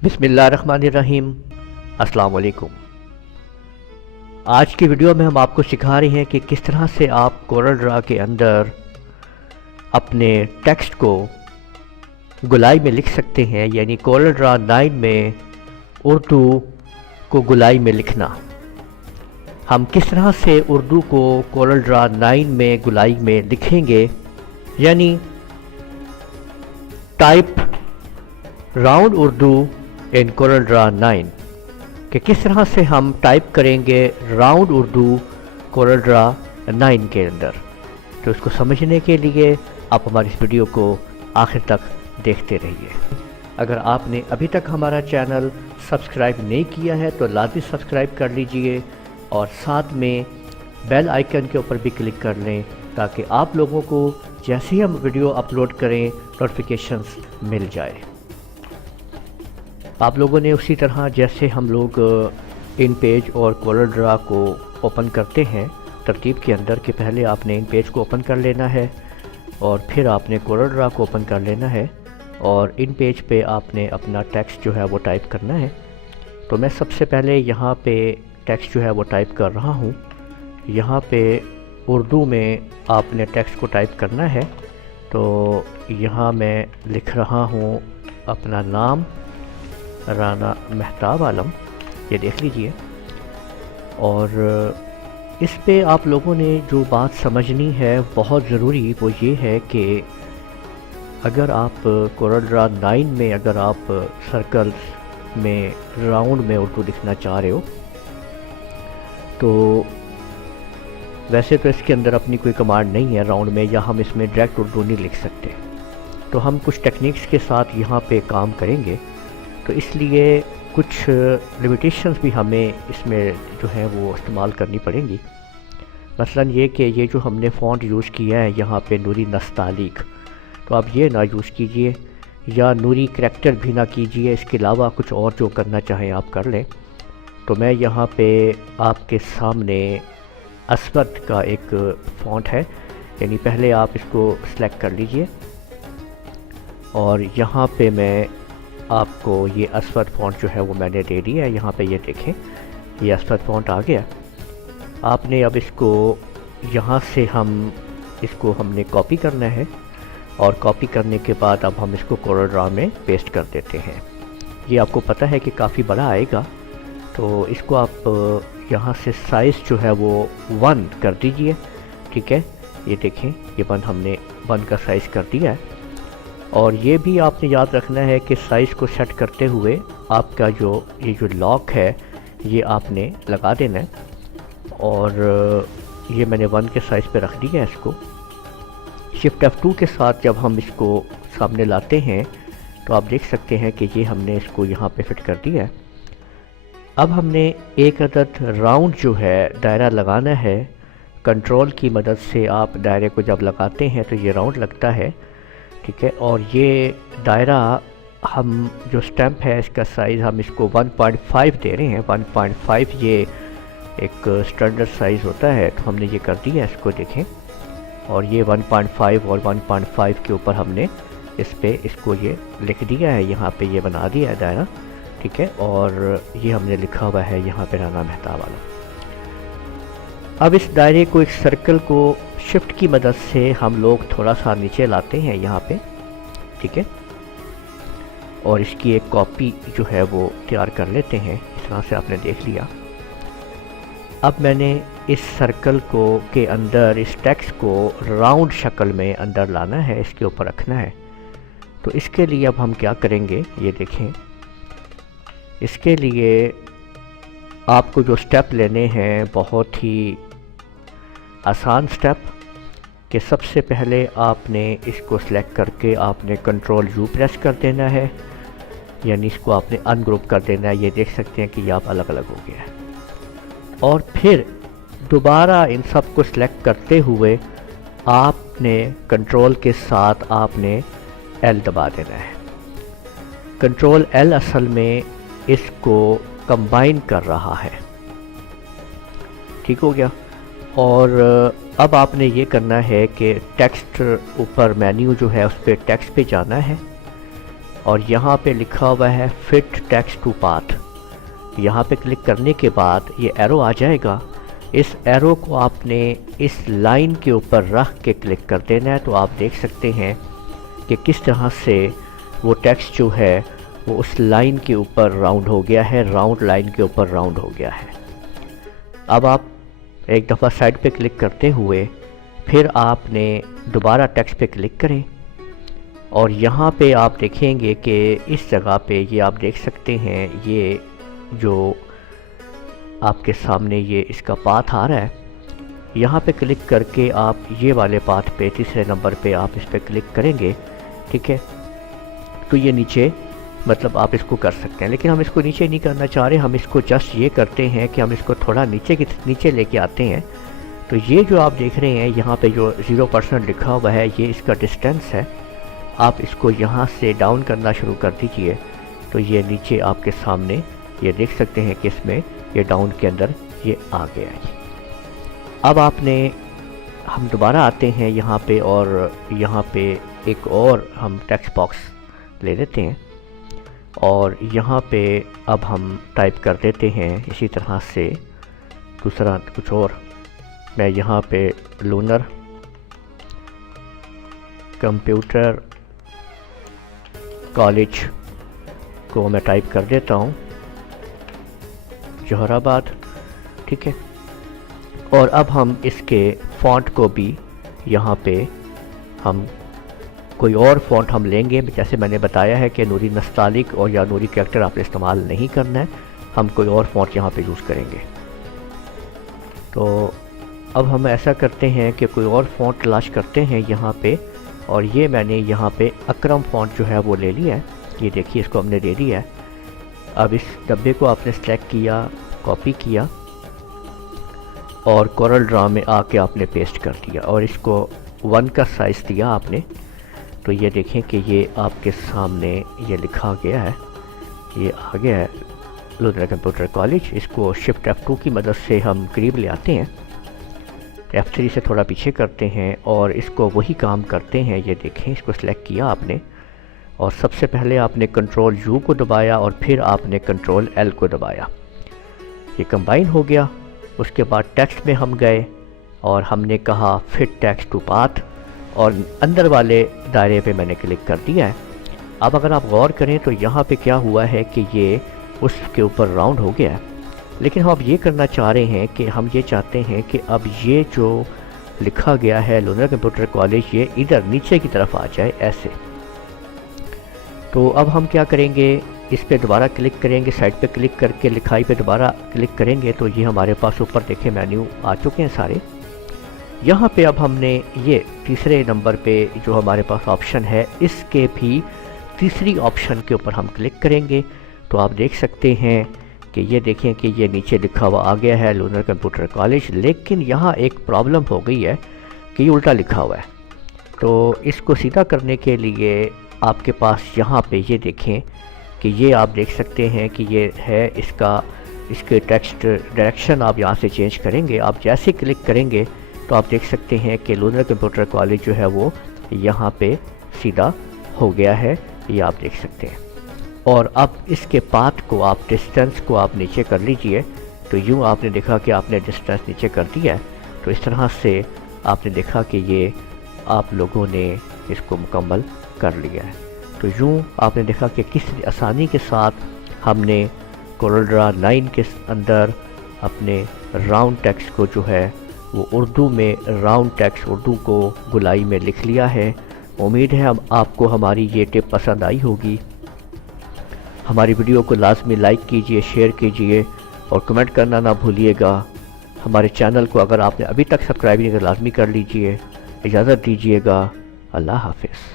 बिस्मिल्लाहिर्रहमानिर्रहीम। अस्सलाम वालेकुम। आज की वीडियो में हम आपको सिखा रहे हैं कि किस तरह से आप कोरल ड्रा के अंदर अपने टेक्स्ट को गोलाई में लिख सकते हैं, यानी कोरल ड्रा 9 में उर्दू को गोलाई में लिखना। हम किस तरह से उर्दू को कोरल ड्रा 9 में गोलाई में लिखेंगे, यानी टाइप राउंड उर्दू इन कोरल ड्रा 9 कि किस तरह से हम टाइप करेंगे राउंड उर्दू कोरल ड्रा 9 के अंदर। तो इसको समझने के लिए आप हमारी इस वीडियो को आखिर तक देखते रहिए। अगर आपने अभी तक हमारा चैनल सब्सक्राइब नहीं किया है तो लाजमी सब्सक्राइब कर लीजिए और साथ में बेल आइकन के ऊपर भी क्लिक कर लें ताकि आप लोगों को जैसे ही हम वीडियो अपलोड करें नोटिफिकेशंस मिल जाए। आप लोगों ने उसी तरह जैसे हम लोग इन पेज और कोरल ड्रा को ओपन करते हैं तरतीब के अंदर कि पहले आपने इन पेज को ओपन कर लेना है और फिर आपने कोरल ड्रा को ओपन कर लेना है और इन पेज पे आपने अपना टेक्स्ट जो है वो टाइप करना है। तो मैं सबसे पहले यहाँ पे टेक्स्ट जो है वो टाइप कर रहा हूँ। यहाँ पे उर्दू में आपने टेक्स्ट को टाइप करना है। तो यहाँ मैं लिख रहा हूँ अपना नाम राना महताब आलम, ये देख लीजिए। और इस पे आप लोगों ने जो बात समझनी है बहुत ज़रूरी वो ये है कि अगर आप कोरल ड्रा 9 में अगर आप सर्कल्स में राउंड में उर्दू लिखना चाह रहे हो तो वैसे तो इसके अंदर अपनी कोई कमांड नहीं है राउंड में, या हम इसमें डायरेक्ट उर्दू नहीं लिख सकते। तो हम कुछ टेक्निक्स के साथ यहाँ पे काम करेंगे, तो इसलिए कुछ लिमिटेशंस भी हमें इसमें जो है वो इस्तेमाल करनी पड़ेंगी। मसलन ये कि ये जो हमने फ़ॉन्ट यूज़ किया है यहाँ पे नूरी नस्तालिक, तो आप ये ना यूज़ कीजिए या नूरी करैक्टर भी ना कीजिए। इसके अलावा कुछ और जो करना चाहें आप कर लें। तो मैं यहाँ पे आपके सामने असवद का एक फ़ॉन्ट है, यानी पहले आप इसको सिलेक्ट कर लीजिए और यहाँ पे मैं आपको ये असवद फ़ॉन्ट जो है वो मैंने दे दिया है। यहाँ पे ये देखें ये असवद फ़ॉन्ट आ गया। आपने अब इसको यहाँ से इसको हमने कॉपी करना है और कॉपी करने के बाद अब हम इसको कोरल ड्रा में पेस्ट कर देते हैं। ये आपको पता है कि काफ़ी बड़ा आएगा, तो इसको आप यहाँ से साइज़ जो है वो 1 कर दीजिए। ठीक है, ये देखें ये 1 हमने 1 का साइज़ कर दिया है। और ये भी आपने याद रखना है कि साइज़ को सेट करते हुए आपका ये जो लॉक है ये आपने लगा देना है। और ये मैंने 1 के साइज़ पे रख दिया है। इसको शिफ्ट F2 के साथ जब हम इसको सामने लाते हैं तो आप देख सकते हैं कि ये हमने इसको यहाँ पे फिट कर दिया है। अब हमने एक अदद राउंड जो है दायरा लगाना है। कंट्रोल की मदद से आप दायरे को जब लगाते हैं तो ये राउंड लगता है। ठीक है, और ये दायरा हम जो स्टैम्प है इसका साइज़ हम इसको 1.5 दे रहे हैं। 1.5 ये एक स्टैंडर्ड साइज़ होता है, तो हमने ये कर दिया इसको देखें। और ये 1.5 और 1.5 के ऊपर हमने इस पे इसको ये लिख दिया है, यहाँ पे ये बना दिया है दायरा। ठीक है, और ये हमने लिखा हुआ है यहाँ पे राना महताब वाला। अब इस दायरे को एक सर्कल को शिफ्ट की मदद से हम लोग थोड़ा सा नीचे लाते हैं यहाँ पे। ठीक है, और इसकी एक कॉपी जो है वो तैयार कर लेते हैं। इस तरह से आपने देख लिया। अब मैंने इस सर्कल को के अंदर इस टेक्स्ट को राउंड शक्ल में अंदर लाना है, इसके ऊपर रखना है। तो इसके लिए अब हम क्या करेंगे ये देखें। इसके लिए आपको जो स्टेप लेने हैं बहुत ही आसान स्टेप कि सबसे पहले आपने इसको सिलेक्ट करके आपने कंट्रोल U प्रेस कर देना है, यानी इसको आपने अनग्रुप कर देना है। ये देख सकते हैं कि ये आप अलग अलग हो गया है। और फिर दोबारा इन सब को सिलेक्ट करते हुए आपने कंट्रोल के साथ आपने L दबा देना है। कंट्रोल L असल में इसको कंबाइन कर रहा है। ठीक हो गया। और अब आपने ये करना है कि टेक्स्ट ऊपर मेन्यू जो है उस पर टेक्स्ट पे जाना है। اور یہاں پہ لکھا ہوا ہے فٹ ٹیکسٹ ٹو پاتھ. یہاں پہ کلک کرنے کے بعد یہ ایرو آ جائے گا. اس ایرو کو آپ نے اس لائن کے اوپر رکھ کے کلک کر دینا ہے. تو آپ دیکھ سکتے ہیں کہ کس طرح سے وہ ٹیکسٹ جو ہے وہ اس لائن کے اوپر راؤنڈ ہو گیا ہے, راؤنڈ لائن کے اوپر راؤنڈ ہو گیا ہے. اب آپ ایک دفعہ سائڈ پہ کلک کرتے ہوئے پھر آپ نے دوبارہ ٹیکسٹ پہ کلک کریں, اور یہاں پہ آپ دیکھیں گے کہ اس جگہ پہ یہ آپ دیکھ سکتے ہیں یہ جو آپ کے سامنے یہ اس کا پاتھ آ رہا ہے. یہاں پہ کلک کر کے آپ یہ والے پاتھ پہ تیسرے نمبر پہ آپ اس پہ کلک کریں گے, ٹھیک ہے. تو یہ نیچے مطلب آپ اس کو کر سکتے ہیں, لیکن ہم اس کو نیچے نہیں کرنا چاہ رہے. ہم اس کو جسٹ یہ کرتے ہیں کہ ہم اس کو تھوڑا نیچے لے کے آتے ہیں. تو یہ جو آپ دیکھ رہے ہیں یہاں پہ جو 0% لکھا ہوا ہے یہ اس کا ڈسٹینس ہے. آپ اس کو یہاں سے ڈاؤن کرنا شروع کر دیجئے تو یہ نیچے آپ کے سامنے یہ دیکھ سکتے ہیں کہ اس میں یہ ڈاؤن کے اندر یہ آ گیا ہے. اب آپ نے ہم دوبارہ آتے ہیں یہاں پہ, اور یہاں پہ ایک اور ہم ٹیکسٹ باکس لے لیتے ہیں, اور یہاں پہ اب ہم ٹائپ کر دیتے ہیں اسی طرح سے دوسرا کچھ اور. میں یہاں پہ لونر کمپیوٹر کالج کو میں ٹائپ کر دیتا ہوں, جوہر آباد, ٹھیک ہے. اور اب ہم اس کے فونٹ کو بھی یہاں پہ ہم کوئی اور فونٹ ہم لیں گے. جیسے میں نے بتایا ہے کہ نوری نستعلیق اور یا نوری کریکٹر آپ نے استعمال نہیں کرنا ہے, ہم کوئی اور فونٹ یہاں پہ یوز کریں گے. تو اب ہم ایسا کرتے ہیں کہ کوئی اور فونٹ تلاش کرتے ہیں یہاں پہ, اور یہ میں نے یہاں پہ اکرم فونٹ جو ہے وہ لے لیا ہے. یہ دیکھیے اس کو ہم نے لے لیا ہے. اب اس ڈبے کو آپ نے سلیکٹ کیا, کاپی کیا, اور کورل ڈرا میں آ کے آپ نے پیسٹ کر دیا, اور اس کو 1 کا سائز دیا آپ نے. تو یہ دیکھیں کہ یہ آپ کے سامنے یہ لکھا گیا ہے, یہ آ گیا ہے لونر کمپیوٹر کالج. اس کو شفٹ F2 کی مدد سے ہم قریب لے آتے ہیں, F3 سے تھوڑا پیچھے کرتے ہیں, اور اس کو وہی کام کرتے ہیں. یہ دیکھیں اس کو سلیکٹ کیا آپ نے, اور سب سے پہلے آپ نے کنٹرول U کو دبایا, اور پھر آپ نے کنٹرول L کو دبایا. یہ کمبائن ہو گیا. اس کے بعد ٹیکسٹ میں ہم گئے اور ہم نے کہا فٹ ٹیکسٹ ٹو پاتھ, اور اندر والے دائرے پہ میں نے کلک کر دیا ہے. اب اگر آپ غور کریں تو یہاں پہ کیا ہوا ہے کہ یہ اس کے اوپر راؤنڈ ہو گیا ہے, لیکن ہم اب یہ کرنا چاہ رہے ہیں کہ ہم یہ چاہتے ہیں کہ اب یہ جو لکھا گیا ہے لونر کمپیوٹر کالج یہ ادھر نیچے کی طرف آ جائے ایسے. تو اب ہم کیا کریں گے, اس پہ دوبارہ کلک کریں گے, سائڈ پہ کلک کر کے لکھائی پہ دوبارہ کلک کریں گے تو یہ ہمارے پاس اوپر دیکھیں مینیو آ چکے ہیں سارے. یہاں پہ اب ہم نے یہ تیسرے نمبر پہ جو ہمارے پاس آپشن ہے اس کے بھی تیسری آپشن کے اوپر ہم کلک کریں گے. تو آپ دیکھ سکتے ہیں کہ یہ دیکھیں کہ یہ نیچے لکھا ہوا آ گیا ہے لونر کمپیوٹر کالج, لیکن یہاں ایک پرابلم ہو گئی ہے کہ یہ الٹا لکھا ہوا ہے. تو اس کو سیدھا کرنے کے لیے آپ کے پاس یہاں پہ یہ دیکھیں کہ یہ آپ دیکھ سکتے ہیں کہ یہ ہے اس کے ٹیکسٹ ڈائریکشن آپ یہاں سے چینج کریں گے. آپ جیسے کلک کریں گے تو آپ دیکھ سکتے ہیں کہ لونر کمپیوٹر کالج جو ہے وہ یہاں پہ سیدھا ہو گیا ہے, یہ آپ دیکھ سکتے ہیں. اور اب اس کے پاتھ کو آپ ڈسٹینس کو آپ نیچے کر لیجئے. تو یوں آپ نے دیکھا کہ آپ نے ڈسٹینس نیچے کر دیا ہے. تو اس طرح سے آپ نے دیکھا کہ یہ آپ لوگوں نے اس کو مکمل کر لیا ہے. تو یوں آپ نے دیکھا کہ کس آسانی کے ساتھ ہم نے کورل ڈرا 9 کے اندر اپنے راؤنڈ ٹیکسٹ کو جو ہے وہ اردو میں راؤنڈ ٹیکسٹ اردو کو گولائی میں لکھ لیا ہے. امید ہے آپ کو ہماری یہ ٹپ پسند آئی ہوگی. ہماری ویڈیو کو لازمی لائک کیجئے, شیئر کیجئے اور کمنٹ کرنا نہ بھولیے گا. ہمارے چینل کو اگر آپ نے ابھی تک سبسکرائب نہیں کیا لازمی کر لیجئے. اجازت دیجیے گا. اللہ حافظ.